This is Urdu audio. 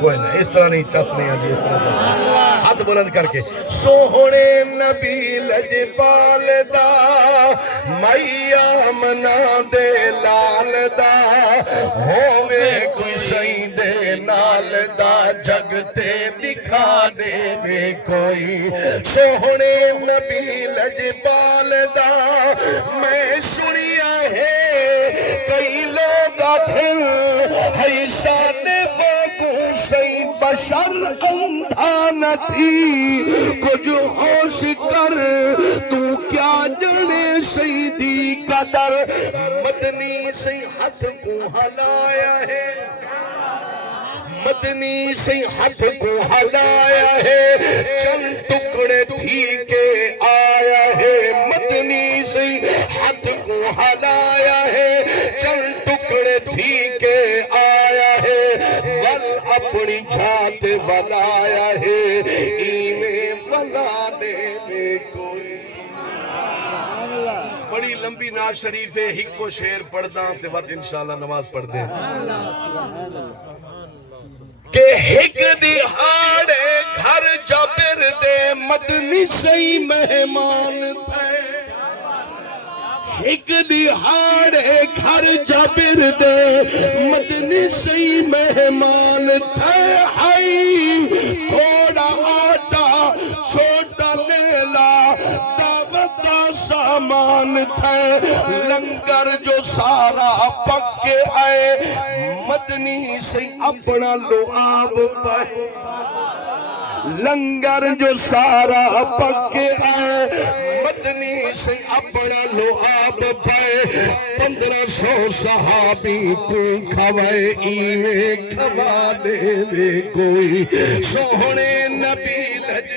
کوئی نہ اس طرح نہیں چس نہیں آتی اس طرح ہاتھ بلند کر کے سوہنے نبی لجپال دا میا منا دے لال دا ہووے کوئی سائیں دے نال دا جگتے دکھا دے وے کوئی سوہنے نبی لجپال دا میں سنیا ہے کئی لوگ آتھن حیثان باقو سئی بشر اندھا نہ تھی کچھ ہوش کر تو کیا جڑے سیدی قدر مدنی سے ہاتھ کو ہلایا ہے مدنی سے ہاتھ کو ہلایا ہے چند ٹکڑے تھی کے آیا ہے مدنی سے ہاتھ کو ہلایا ہے چند ٹکڑے تھی کے آیا ہے ول اپنی جھات ولایا ہے ایویں ولانے میں کوئی بڑی لمبی نعت شریف ہے ہک کو شعر پڑھدا تے بعد انشاءاللہ نماز پڑھ دیں کہ ہک دہاڑے گھر جابر دے مدنی سئی مہمان تھے ہک دہاڑے گھر جابر دے مدنی سئی مہمان تھے ہائی تھوڑا آٹا چھوٹا لیلا دعوتہ سامان تھے لنگر جو سارا پکے آئے مدنی سے اپنا لعاب پائے لنگر جو سارا پکے آئے مدنی سے اپنا لعاب پائے 1500 صحابی کو کھوائے ایویں کھوا دے وے کوئی سوہنے نبی لج